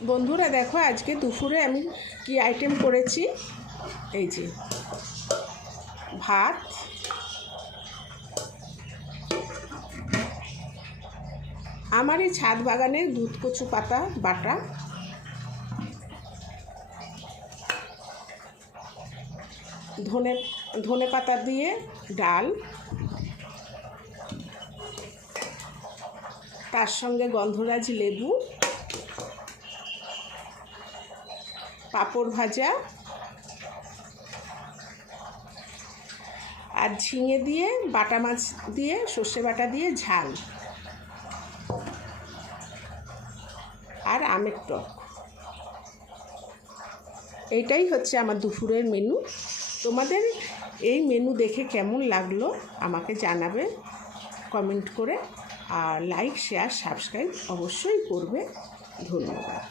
বন্ধুরা দেখো আজকে দুপুরে আমি কি আইটেম করেছি। এই যে ভাত, আমার এই ছাদ বাগানের দুধ কচু পাতা বাটা, ধনে পাতা দিয়ে ডাল, তার সঙ্গে গন্ধরাজ লেবু, পাঁপড় ভাজা আর ঝিঙে দিয়ে বাটা মাছ দিয়ে সর্ষে বাটা দিয়ে ঝাল আর আমের টক। এইটাই হচ্ছে আমার দুপুরের মেনু। তোমাদের এই মেনু দেখে কেমন লাগলো আমাকে জানাবে কমেন্ট করে, আর লাইক শেয়ার সাবস্ক্রাইব অবশ্যই করবে। ধন্যবাদ।